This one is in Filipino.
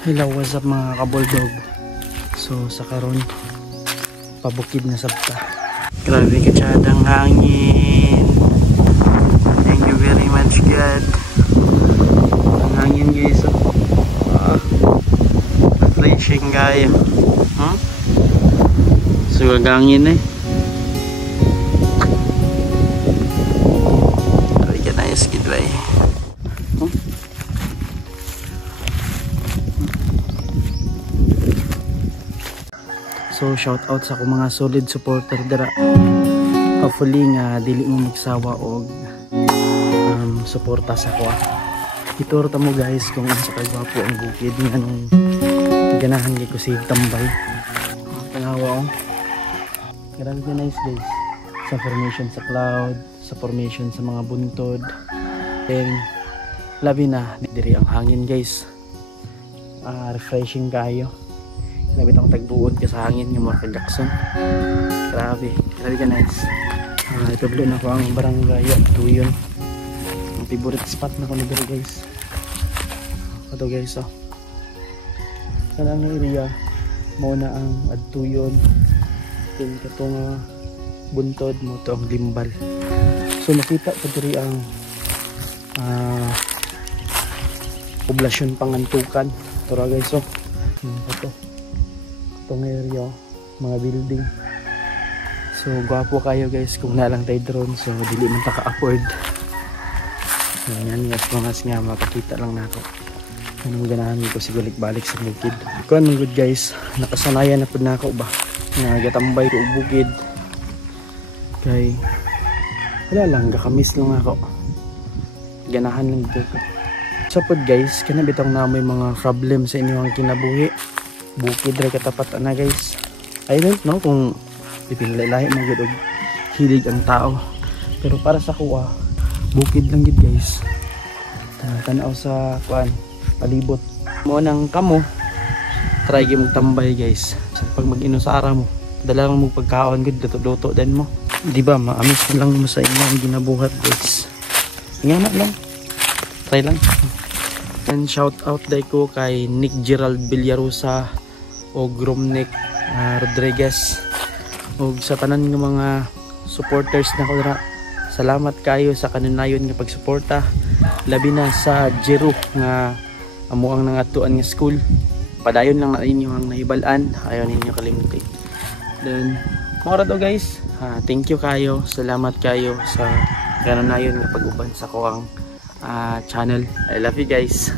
Hello, what's up mga kabuldog? So sa karon pabukid na sabta. Grabe katsadang hangin. Thank you very much God. Ang hangin guys. Refreshing guys. So gagangin Grabe ka na yung skidway. So shout out sa akong mga solid supporter dira. Hopefully nga dili mo magsawa og suporta sa ako. Itur ta mo guys kung unsa kay gwapo ang bukid nga nung ganahan gi ko si tambay. Tanawa oh. Grabe ka nice guys. Sa formation sa cloud, sa formation sa mga buntod. And labi na diri ang hangin guys. Refreshing kayo. Grabe itong tagbuod ka sa hangin yung Mark Jackson. Grabe ka nice. Itublo na ko ang barangay at Tuyon. Ang favorite spot na ko na dito guys. Ito guys oh. Sana ang area muna ang Adtuyon. Then katong buntod mo to ang Limbal. So nakita ko diri ang poblasyon Pangantukan. Ito ra guys oh. Ito itong area, mga building. So gwapo kayo guys kung nalang tayo drone. So dili man ta ka-afford. So yan as long as nga makakita lang nako anong ganahan ko sigulik-balik sa bukid. Kuan man good guys, nakasanayan na pud nako ba nga gatambay ko og bukid kay wala lang gakamis lang ako, ganahan lang dito. So pud guys, kana bitong na may mga problem sa inyong kinabuhi, bukid ray katapat ana guys. I don't know kung ipinlahi man gud og hilig ang tao, pero para sa kuha bukid lang gid guys. Tanaw sa kuan palibot mo nang kamo, try gyud magtambay guys. So, pag mag-inusara mo dala mo pagkaon gud luto-luto din mo, di ba? Maamis lang mo sa inyong ginabuhat guys. Ingana lang, try lang. And shout out day ko kay Nick Gerald Villarosa o Gromnick Rodriguez o sa tanan ng mga supporters na ko dira. Salamat kayo sa kanunayon nga pagsuporta, labi na sa Jero nga amuang nangatuan nga school. Padayon lang na ninyo ang nahibalan, ayaw ninyo kalimutan. Then mora to guys, thank you kayo, salamat kayo sa kanunayon nga pag-uban sa ko ang channel. I love you guys.